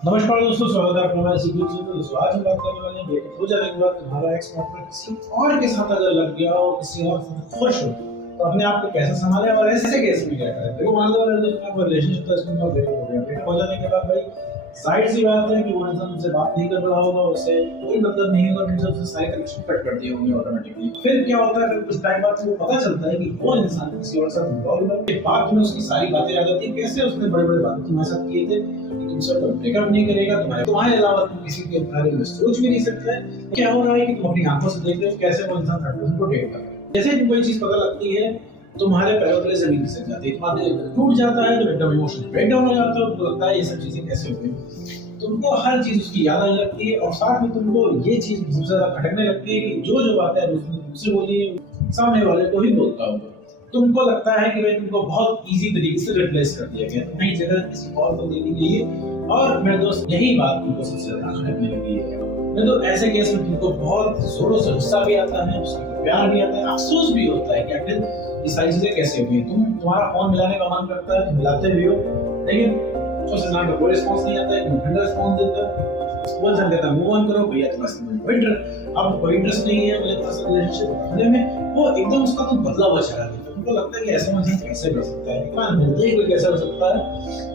नमस्कार दोस्तों, स्वागत है आपका हमारे सीक्रेट चैनल में। दोस्तों आज हम बात करने वाले हैं ब्रेकअप हो जाने के बाद तुम्हारा एक्स पार्टनर किसी और के साथ अगर लग गया हो, किसी और से खुश हो, तो अपने आप को कैसे संभालें और ऐसे केस में क्या करें। देखो मान लो अगर दोस्तों आपका रिलेशनशिप था, इसमें ब्रेकअप हो गया। ब्रेकअप हो जाने के बाद भाई जाहिर सी बात है कि वो इंसान तुमसे बात नहीं कर रहा होगा, उससे कोई मतलब नहीं होगा, तुमसे उससे सारे कनेक्शन कट कर दिए होंगे ऑटोमेटिकली। फिर क्या होता है, फिर कुछ टाइम बाद वो पता चलता है कि वो इंसान किसी और के साथ इन्वॉल्व है। के बाद तुम्हें उसकी सारी बातें याद आती है, कैसे उसने बड़े-बड़े बातें तुम्हारे साथ किए थे, तुमसे तो ब्रेकअप नहीं करेगा। तुम्हारे अलावा तुम किसी के बारे में सोच भी नहीं सकते। क्या हो रहा है कि तुम अपनी आंखों से देख रहे हो कैसे वो इंसान थर्ड पर्सन को डेट कर रहा है। जैसे तुमको ये चीज पता लगती है, तुम्हारे पैरों तले जमीन खिसक जाती है, तुम्हारा दिल टूट जाता है, तो एकदम इमोशनल ब्रेकडाउन हो जाता है। तो लगता है ये सब चीजें कैसे हो गई। तुमको हर चीज उसकी याद आने लगती है और साथ में तुमको ये चीज सबसे ज्यादा खटकने लगती है कि जो जो बातें उसने तुमसे बोली है सामने वाले को ही बोलता होगा। तुमको लगता है कि भाई तुमको बहुत इजी तरीके से रिप्लेस कर दिया गया, तुम्हारी जगह किसी और को दे दी गई है। और मेरे दोस्त यही बात तुमको सबसे ज्यादा खटकने लगी है। तो ऐसे केस में तुमको बहुत जोरों से गुस्सा भी आता है, उसका प्यार भी आता है, अफसोस भी होता है कि आखिर ये सारी चीजें कैसे हुई। तुम्हारा फोन मिलाने का मन करता है, तुम मिलाते भी हो, लेकिन उस इंसान का कोई रिस्पॉन्स नहीं आता है, कोई रिस्पॉन्स देता है। वो इंसान कहता है मूव ऑन करो भैया, अब कोई इंटरेस्ट नहीं है मेरे पास रिलेशनशिप रखने में। वो एकदम उसका तो बदला हुआ चला गया। तुमको लगता है कि ऐसा इंसान कैसे कर सकता है, इतना निर्दयी कोई कैसे हो सकता है।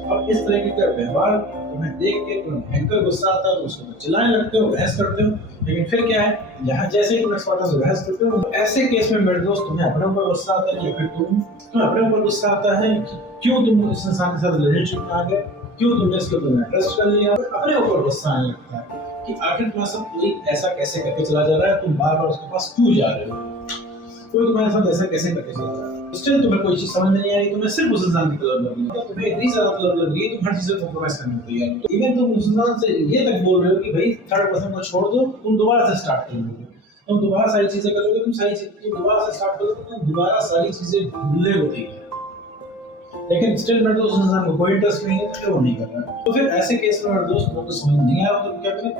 अब इस तरह का व्यवहार तुम्हें देख के तुम्हें भयंकर गुस्सा आता है, उसको चिल्लाने लगते हो, बहस करते हो। लेकिन फिर क्या है, जहाँ जैसे ही तुम एक्सपर्ट से बहस करते हो, तो ऐसे केस में मेरे दोस्त तुम्हें अपने ऊपर गुस्सा आता है, या फिर तुम्हें अपने ऊपर गुस्सा आता है कि क्यों तुम इस इंसान के साथ रिलेशनशिप में आ गए, क्यों तुमने इसके ऊपर ट्रस्ट कर लिया। अपने ऊपर गुस्सा आने लगता है कि आखिर तुम्हारे साथ कोई ऐसा कैसे करके चला जा रहा है, तुम बार बार उसके पास क्यों जा रहे हो, कोई तुम्हारे साथ ऐसा कैसे करके चला जा रहा है। स्टिल तुम्हें कोई चीज समझ नहीं आई, तुम्हें सिर्फ उस इंसान की तलब लग रही है, तुम्हें इतनी ज्यादा तलब लग रही है, तुम हर चीज से कॉम्प्रोमाइज करने को तैयार हो। इवन तुम उस इंसान से ये तक बोल रहे हो कि भाई थर्ड पर्सन को छोड़ दो, तुम दोबारा से स्टार्ट कर लोगे, तुम दोबारा सारी चीजें करोगे, तुम दोबारा से स्टार्ट करोगे, तुम दोबारा सारी चीजें भूलने को तैयार। लेकिन स्टिल मेरे दोस्त इंसान को कोई इंटरेस्ट नहीं है, तो वो नहीं कर रहा है। तो फिर ऐसे केस में मेरे दोस्त को समझ नहीं आ रहा तो क्या करें।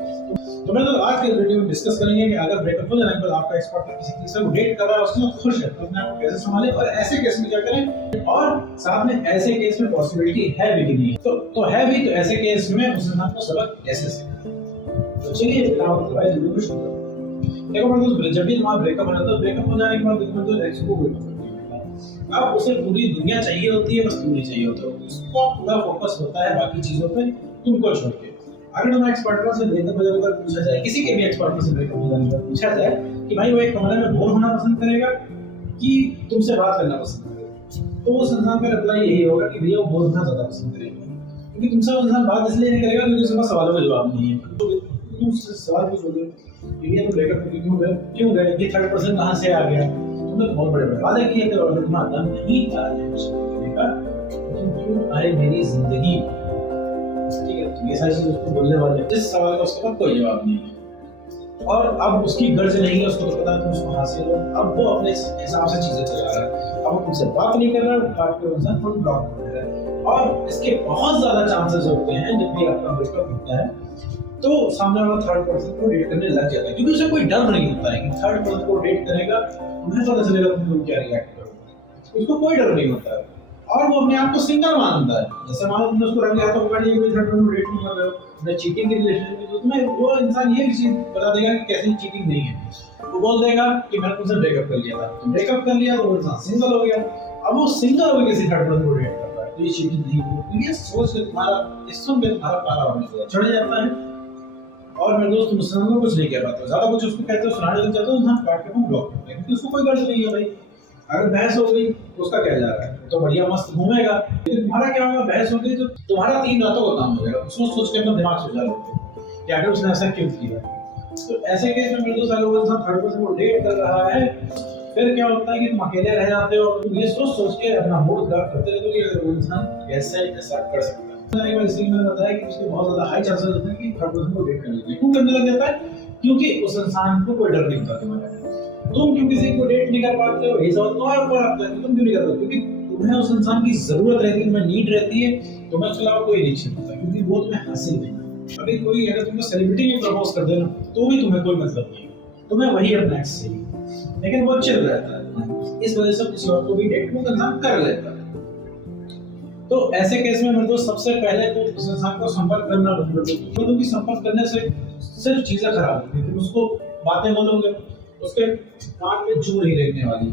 तो मैं तो आज के वीडियो में डिस्कस करेंगे कि अगर ब्रेकअप हो जाने के बाद आपका एक्स पार्टनर किसी तीसरे को डेट कर रहा है, उसके साथ खुश है, तो अपने आप को कैसे संभालें और ऐसे केस में क्या करें, और साथ में ऐसे केस में पॉसिबिलिटी है भी कि नहीं है। तो है भी, तो ऐसे केस में उस इंसान को सबक कैसे सीखें। तो चलिए वीडियो को शुरू करते हैं। देखो मेरे दोस्त, जब भी तुम्हारा ब्रेकअप हो जाता है, ब्रेकअप हो जाने के बाद देखो तो एक्स को कोई अब उसे पूरी दुनिया चाहिए होती है, बस तुम नहीं चाहिए होते हो। उसको पूरा फोकस होता है बाकी चीजों पे, तुमको छोड़ के। अगर तुम्हारे एक्स पार्टनर से ब्रेकअप हो जाने पर पूछा जाए, किसी के भी एक्स पार्टनर से ब्रेकअप हो जाने पर पूछा जाए कि भाई वो एक कमरे में बोर होना पसंद करेगा कि तुमसे बात करना पसंद करेगा, तो उस इंसान का रिप्लाई यही होगा कि भैया वो बोर होना ज्यादा पसंद करेगा। क्योंकि तुमसे वो इंसान बात इसलिए नहीं करेगा क्योंकि उसके पास सवालों का जवाब नहीं है। तो तुम उससे सवाल पूछोगे कि ये तो ब्रेकअप क्यों गए, ये थर्ड पर्सन कहाँ से आ गया, तुमने बहुत बड़े बड़े वादे किए थे और तुम्हारा दम नहीं था करने का, लेकिन क्यों आए मेरी जिंदगी। ठीक है, तो ये सारी चीज उसको बोलने वाले, जिस सवाल का उसके पास कोई जवाब नहीं है और अब उसकी गर्ज नहीं है, उसको तो पता है तुम उसको हासिल हो। अब वो अपने हिसाब से चीजें चला रहा है, अब वो तुमसे बात नहीं कर रहा है, वो काट के इंसान फुल ब्लॉक कर रहा है। और इसके बहुत ज्यादा चांसेस होते हैं जब भी आपका ब्रेकअप होता है तो सामने वाला थर्ड पर्सन को डेट करने लग जाता है, क्योंकि उसे कोई डर नहीं होता है कि थर्ड पर्सन को डेट करेगा, तुम्हें पता चलेगा तुम क्या रिएक्ट करोगे। उसको कोई डर नहीं होता है और वो अपने आप को सिंगल मानता है। जैसे मान लो तुमने उसको रंगे हाथों पकड़ लिया, कोई थर्ड पर्सन को डेट नहीं कर रहे हो, मैं चीटिंग की रिलेशनशिप में, तो तुम्हें वो इंसान ये चीज बता देगा कि कैसे चीटिंग नहीं है। वो बोल देगा कि मैंने तुमसे ब्रेकअप कर लिया था, तुम ब्रेकअप कर लिया तो वो इंसान सिंगल हो गया। अब वो सिंगल हो किसी थर्ड पर्सन को डेट कर रहा है, तो ये चीटिंग नहीं है। ये सोच के तुम्हारा, इस सुन के तुम्हारा पारा होने से चढ़ जाता है। और मेरे दोस्त मुझसे कुछ नहीं कह पाते, ज्यादा कुछ उसको कहते हो सुनाने लग जाते हो, हम काट के हम ब्लॉक करते हैं, क्योंकि उसको कोई गर्ज नहीं है भाई। अगर बहस हो गई तो उसका क्या जा रहा है, तो बढ़िया मस्त घूमेगा, लेकिन तुम्हारा क्या होगा, बहस हो गई तो तुम्हारा 3 रातों का काम हो जाएगा, सोच सोच के अपना दिमाग सो जाएगा कि आखिर उसने ऐसा क्यों किया। तो ऐसे केस में मेरे दोस्त अगर वो इंसान थर्ड पर्सन को डेट कर रहा है, फिर क्या होता है कि तुम अकेले रह जाते हो, तुम ये सोच सोच के अपना मूड खराब करते रहते हो कि अगर वो इंसान कैसे ऐसा कर सकता है। इसलिए मैंने बताया कि उसके बहुत ज्यादा हाई चांसेस होते हैं कि थर्ड पर्सन को डेट करने के। क्यों करने लग जाता है, क्योंकि उस इंसान को कोई डर नहीं होता तुम्हारे। तुम क्यों किसी को डेट नहीं कर पाते हो, ये सवाल तुम्हारे ऊपर आता है, तुम क्यों नहीं कर पाते, क्योंकि तुम्हें उस इंसान की जरूरत रहती है, तुम्हें नीड रहती है, तुम्हें उसके अलावा कोई नहीं चाहिए, क्योंकि वो तुम्हें हासिल नहीं है। अभी कोई अगर तुम्हें सेलिब्रिटी में प्रपोज कर देना तो भी तुम्हें कोई मतलब नहीं, तुम्हें वही अपना एक्स चाहिए, लेकिन वो चिल रहता है, इस वजह से किसी और को भी डेट वो इंसान कर लेता है। तो ऐसे केस में मेरे दोस्त सबसे पहले तो उस इंसान को संपर्क करना बंद कर दो, क्योंकि संपर्क करने से सिर्फ चीजें खराब होती है। तुम उसको बातें बोलोगे, उसके कान में जू नहीं लगने वाली,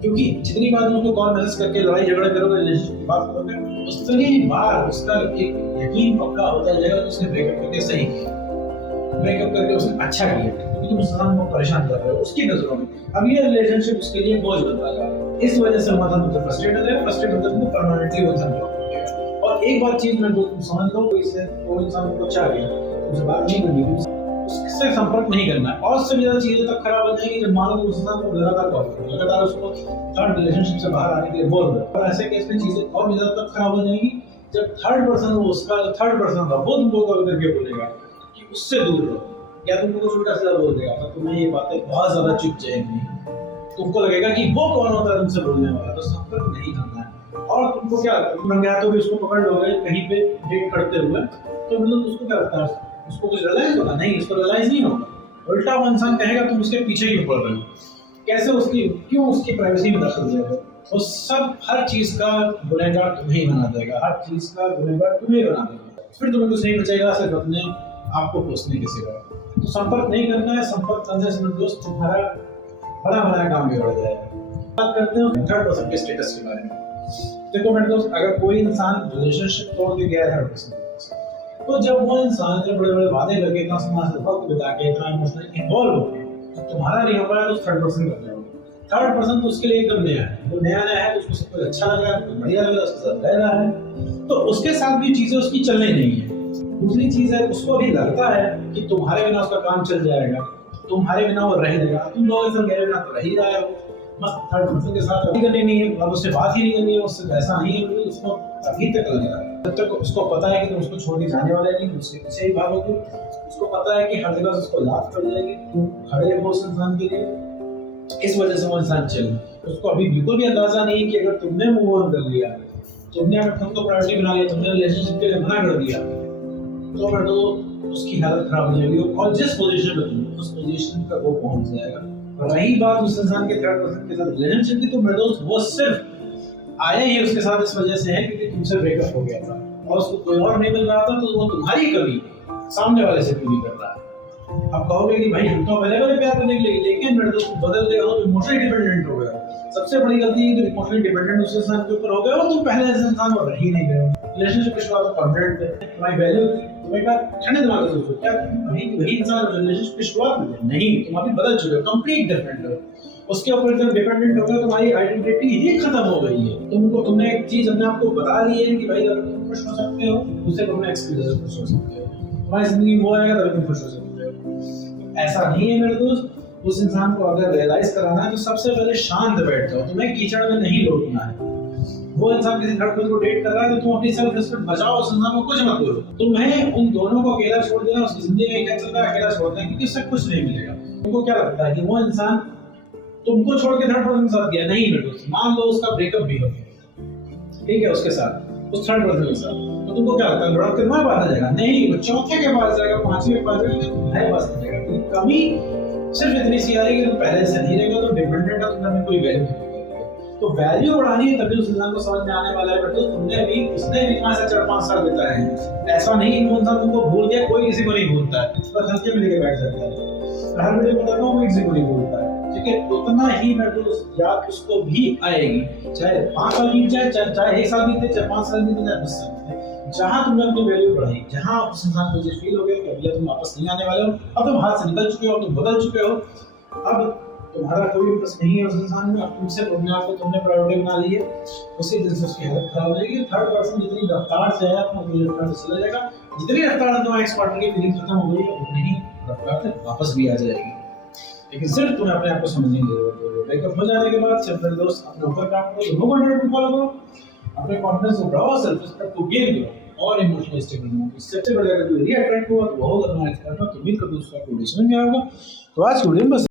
क्योंकि जितनी बार उसको कॉल मैसेज करके लड़ाई झगड़ा करोगे, रिलेशनशिप की बात करोगे, उतनी बार उसका एक यकीन पक्का होता जाएगा कि उसने ब्रेकअप करके सही किया, ब्रेकअप करके उसने अच्छा किया, क्योंकि तुम उस इंसान को परेशान कर रहे हो उसकी नजरों में। अब ये रिलेशनशिप उसके लिए बोझ बन रहा है, इस वजह से वो तुमसे फ्रस्ट्रेट हो जाएगा, फ्रस्ट्रेट होकर तुमको परमानेंटली वो इंसान ब्लॉक कर देगा। और एक बात चीज मैं तुम समझ लो, इससे वो इंसान को चाह गया, तुमसे बात नहीं करनी, उससे संपर्क नहीं करना। और उससे भी ज्यादा चीजें तब खराब हो जाएंगी जब मान लो उस इंसान को लगातार कॉल करो, लगातार उसको थर्ड रिलेशनशिप से बाहर आने के लिए बोल रहे हो, और ऐसे केस में चीजें और भी ज्यादा तब खराब हो जाएंगी जब थर्ड पर्सन वो उसका थर्ड पर्सन था वो तुमको कॉल करके बोलेगा कि उससे दूर रहो, या तुमको कुछ उल्टा सीधा बोल देगा, तो तुम्हें ये बातें बहुत ज्यादा चुप जाएंगी। तुमको लगेगा कि वो कौन होता है तुमसे बोलने वाला, तो संपर्क नहीं करना है। और तुमको क्या लगता है, तुम रंगे हाथों भी उसको पकड़ लोगे कहीं पे डेट करते हुए, तो मतलब उसको क्या लगता है, उसको कुछ रियलाइज होगा? नहीं, उसको रियलाइज नहीं होगा। उल्टा वो इंसान कहेगा तुम उसके पीछे क्यों पड़ रहे हो, कैसे उसकी, क्यों उसकी प्राइवेसी में दखल दे रहे हो। वो सब हर चीज का गुनहगार तुम्हें बना देगा, हर चीज का गुनहगार तुम्हें बना देगा। फिर तुम्हें कुछ नहीं बचेगा सिर्फ अपने आपको कोसने के सिवा। तो संपर्क नहीं करना है, संपर्क करने से दोस्त तुम्हारा बड़ा बड़ा काम बिगड़ जाएगा। बात करते हैं थर्ड पर्सन के स्टेटस के बारे में। देखो मेरे दोस्त, अगर कोई इंसान रिलेशनशिप तोड़ के गया है थर्ड पर्सन, तो जब वो इंसान इतने बड़े बड़े वादे करके इतना समाज से वक्त बिता के इतना इमोशनली इन्वॉल्व हो गया, तो तुम्हारा नहीं हो पाया तो थर्ड पर्सन कर रहे हो। थर्ड पर्सन तो उसके लिए एकदम नया है, वो नया नया है तो उसको सब कुछ अच्छा लग रहा है, बढ़िया लग रहा है, उसके साथ रह रहा है, तो उसके साथ भी चीजें उसकी चलनी नहीं है। दूसरी चीज है, उसको भी लगता है कि तुम्हारे बिना उसका काम चल जाएगा, तुम्हारे बिना वो रह लेगा, तुम लोगों के साथ मेरे बिना तो रह ही रहा है, बस थर्ड पर्सन के साथ बात करनी नहीं है, अब उससे बात ही नहीं करनी है, उससे ऐसा नहीं है, उसको अभी तक लग रहा है। जब तक उसको पता है कि तुम उसको छोड़ के जाने वाले नहीं, उसके पीछे ही भागोगे, उसको पता है कि हर जगह से उसको लात पड़ जाएगी, तुम खड़े हो उस इंसान के लिए, इस वजह से वो इंसान चल। उसको अभी बिल्कुल भी अंदाजा नहीं है कि अगर तुमने मूव ऑन कर लिया, तुमने अगर खुद को प्रायोरिटी बना लिया, तुमने रिलेशनशिप के लिए मना कर दिया, तो फिर तो उसकी हालत खराब हो जाएगी, और जिस पोजीशन में तुम उस पोजीशन पर वो पहुंच जाएगा। रही बात उस इंसान के थर्ड पर्सन के साथ रिलेशनशिप की, तो मेरे दोस्त वो सिर्फ आया ही उसके साथ इस वजह से है क्योंकि तुमसे ब्रेकअप हो गया था और उसको कोई और नहीं मिल रहा था, तो वो तुम्हारी कमी सामने वाले से पूरी कर रहा है। अब कहोगे कि भाई हम तो अवेलेबल है प्यार करने के लिए, लेकिन मेरे दोस्त बदल गए हो, इमोशनली डिपेंडेंट हो गए। सबसे बड़ी गलती है कि इमोशनली डिपेंडेंट उस इंसान के ऊपर हो गए हो, तुम पहले ऐसे इंसान को रह ही नहीं गए हो। रिलेशनशिप के शुरुआत में कॉन्फिडेंट थे, तुम्हारी वैल्यू थी, तुम्हें का ठंडे दिमाग से सोचो, क्या अभी वही इंसान रिलेशनशिप की शुरुआत में नहीं, तुम अभी बदल चुके हो, कंप्लीट डिफरेंट हो। उसके ऊपर जब डिपेंडेंट हो गए, तुम्हारी आइडेंटिटी ही खत्म हो गई है। तुमने एक चीज अपने आपको बता ली है कि भाई अगर तुम खुश हो सकते हो, उससे तुम एक्सपीरियंस से खुश हो सकते हो, तुम्हारी जिंदगी में वो आएगा तभी तुम खुश हो सकते हो। ऐसा नहीं है मेरे दोस्त। उस इंसान को अगर रियलाइज कराना है तो सबसे पहले शांत बैठ जाओ, तुम्हें कीचड़ में नहीं लौटना है। वो इंसान किसी थर्ड पर्सन को डेट कर रहा है तो तुम अपनी सेल्फ रिस्पेक्ट बचाओ, उस इंसान को कुछ मत बोलो। तुम्हें उन दोनों को अकेला छोड़ देना, उसकी जिंदगी में क्या चल रहा है अकेला छोड़ देना, क्योंकि उससे कुछ नहीं मिलेगा। तुमको क्या लगता है कि वो इंसान तुमको छोड़ के थर्ड पर्सन के साथ गया? नहीं मेरे दोस्त, मान लो उसका ब्रेकअप भी हो गया, ठीक है, उसके साथ, उस थर्ड पर्सन के साथ, तो तुमको क्या लगता है लड़क के तुम्हारे पास आ जाएगा? नहीं, वो चौथे के पास जाएगा, पांचवें के पास जाएगा, तुम्हारे पास आ जाएगा। कमी सिर्फ इतनी सी आएगी कि तुम पहले से नहीं रहेगा, तो डिपेंडेंट है, तुम्हें कोई वैल्यू नहीं। तो वैल्यू बढ़ानी है तभी उस इंसान को समझ में आने वाला है। तो उसने भी 5 से 4-5 साल बिताए हैं। ऐसा नहीं कि वो इंसान तुमको भूल गया, कोई किसी को नहीं भूलता है, बस हल्के में लेके बैठ जाता है। हर वीडियो बताता हूँ, किसी को नहीं भूलता है, ठीक है। उतना ही मेरे को याद उसको भी आएगी, चाहे 5 साल बीत जाए, चाहे 1 साल बीते, चाहे 5 साल बीते, चाहे 10 साल बीते। जहाँ तुमने अपनी वैल्यू बढ़ाई, जहाँ उस इंसान को फील हो गया कि अभी तुम वापस नहीं आने वाले हो, अब तुम हाथ से निकल चुके हो, तुम बदल चुके हो, अब तुम्हारा कोई इंटरेस्ट नहीं है उस इंसान में, अब तुमसे अपने आप को तुमने प्रायोरिटी बना ली है, उसी दिन से उसकी हालत खराब हो जाएगी। थर्ड पर्सन जितनी रफ्तार से है अपना उतनी रफ्तार से चला जाएगा, जितनी रफ्तार से तुम्हारे एक्स पार्टनर की फीलिंग खत्म हो गई है उतनी ही रफ्तार से वापस भी आ जाएगी। लेकिन सिर्फ तुम्हें अपने आप को समझने की जरूरत है। ब्रेकअप हो जाने के बाद सिर्फ मेरे दोस्त अपने ऊपर काम करो, नो कंट्रोल को फॉलो करो, अपने कॉन्फिडेंस को बढ़ाओ, सेल्फ रिस्पेक्ट को गेन करो और इमोशनल स्टेबल बनो। इससे बड़े अगर कोई रीअट्रैक्ट हुआ तो वो होगा तुम्हारे एक्स पार्टनर। तो उम्मीद करता हूं उसका कोई समझ में आएगा। तो आज की वीडियो में बस